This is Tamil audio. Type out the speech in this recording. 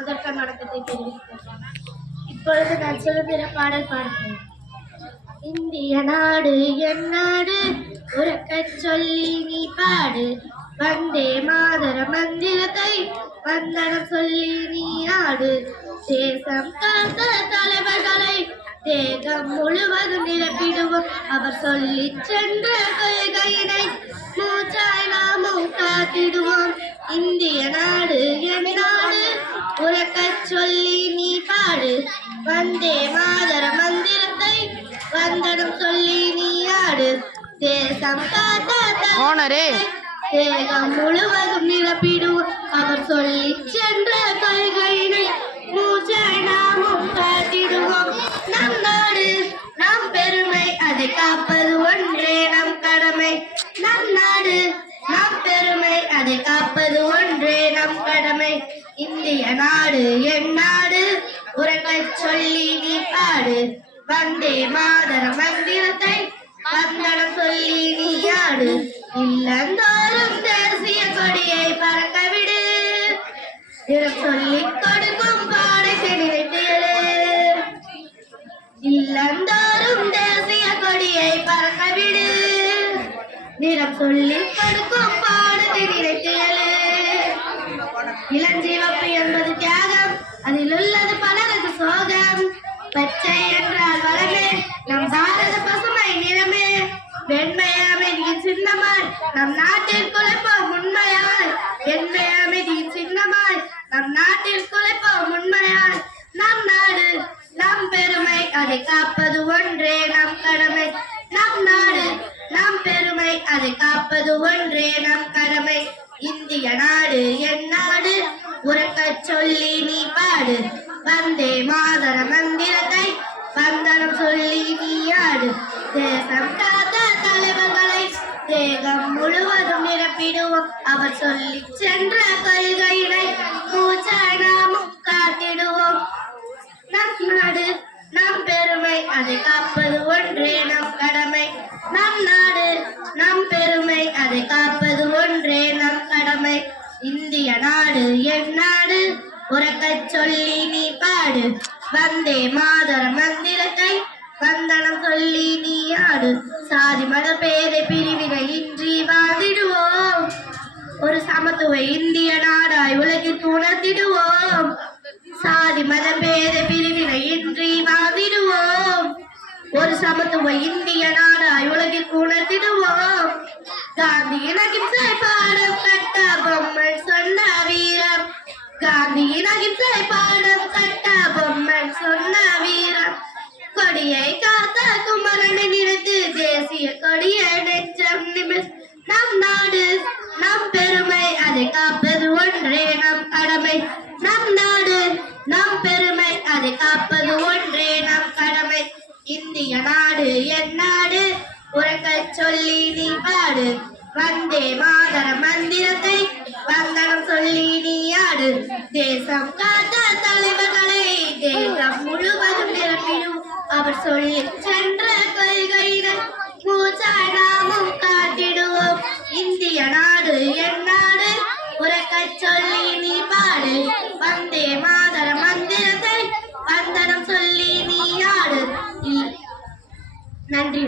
முதற்க வணக்கத்தை தெரிவிக்கிறேன். இப்பொழுது நான் சொல்லுகிற பாடல் பாடுகிறேன். இந்திய நாடு என் நாடு உறக்கச் சொல்லி நீ பாடு, வந்தே மாதர மந்திரத்தை வந்தனம் சொல்லி நீ ஆடு. தேசம் காத்த தலைவர்களை தேகம் முழுவதும் நிரப்பிடுவோம், அவர் சொல்லி சென்ற கொள்கையினை மூச்சாய் நாமும் காத்திடுவோம். இந்திய நாடு என் நாடு உறக்கச் சொல்லி நீ பாடு, வந்தே மாதர மந்திரத்தை வந்தனம் சொல்லி நீ ஆடு. தேசம் காத்த தேகம் முழுவதும் நிரப்பிடுவோம், அவர் சொல்லி சென்ற கொள்கையினை மூச்சாய் நாமும் காத்திடுவோம். நம் நாடு நம் பெருமை, அதை காப்பது ஒன்றே நம் கடமை. நம் நாடு நம் பெருமை, அதை காப்பது ஒன்றே நம் கடமை. இந்திய நாடு என் நாடு உறக்கச் சொல்லி நீ பாடு, வந்தே மாதர மந்திரத்தை வந்தனம் சொல்லி நீ ஆடு. இல்லந்தோறும் தேசிய கொடியை பறக்க விடு, சொல்லிக் கொடுக்கும் பாடத்தை நினைத்து எழு. இல்லந்தோறும் தேசிய கொடியை பறக்க விடு, நிறம் சொல்லிக் கொடுக்கும் பாடத்தை நினைத்து எழு. இளஞ்சிவப்பு என்பது தியாகம், அதில் உள்ளது பலரது சோகம். பச்சை என்றால் வளமே, நம் பாரத பசுமை நிறமே. வெண்மை அமைதியின் சின்னமாய் நம் நாட்டில் குலைப்போம் உண்மையாய். வெண்மை அமைதியின் சின்னமாய் நம் நாட்டில் குலைப்போம் உண்மையாய். நம் நாடு நம் பெருமை, அதை காப்பது ஒன்றே நம் கடமை. நம் நாடு நம் பெருமை, அதை காப்பது ஒன்றே நம் கடமை. இந்திய நாடு என் நாடு உறக்கச் சொல்லி நீ பாடு, வந்தே மாதர மந்திரத்தை வந்தனம் சொல்லி நீ ஆடு. தேசம் காத்த தலைவர்களை தேகம் முழுவதும் நிரப்பிடுவோம், அவர் சொல்லி சென்ற கொள்கையினை மூச்சாய் நாமும் காத்திடுவோம். நம் நாடு நம் பெருமை, அதை காப்பது ஒன்றே நம் கடமை. நம் நாடு நம் பெருமை, அதை காப்பது ஒன்றே நம் கடமை. இந்திய நாடு என் நாடு உறக்கச் சொல்லி நீ பாடு, வந்தே மாதர மந்திரத்தை வந்தனம் சொல்லி நீ ஆடு. சாதி மத பேதை பிரிவினை இன்றி வாழ்ந்திடுவோம், ஒரு சமத்துவ இந்திய நாடாய் உலகிற்கு உணர்த்திடுவோம். சாதி மத பேதை பிரிவினை இன்றி வாழ்ந்திடுவோம், ஒரு சமத்துவ இந்திய நாடாய் உலகிற்கு உணர்த்திடுவோம். காந்தியின் அகிம்சை பாடம் கட்ட பொம்மன் சொன்ன வீரம், காந்தியின் அகிம்சை பாடம் கட்ட பொம்மன் சொன்ன வீரம். கொடியை காத்த குமரனை நினைத்து தேசிய கொடியை நெஞ்சம் நிமிர். நம் நாடு நம் பெருமை, அதை காப்பது ஒன்றே நம் கடமை. நம் நாடு நம் பெருமை, அதை காப்பது ஒன்றே நம் கடமை. இந்திய நாடு என் நாடு உறக்கச் சொல்லி நீ பாடு, வந்தே மாதர மந்திரத்தை வந்தனம் சொல்லி நீ ஆடு. தேசம் காத்த தலைவர்களை தேசம் முழுவதும் நிரப்பிடும், அவர் சொல்லி சென்ற கொள்கையினை மூச்சாய் நாமும் காத்திடுவோம். இந்திய நாடு என் நாடு உறக்கச் சொல்லி நீ பாடு, வந்தே மாதர மந்திரத்தை வந்தனம் சொல்லி நீ ஆடு. நன்றி.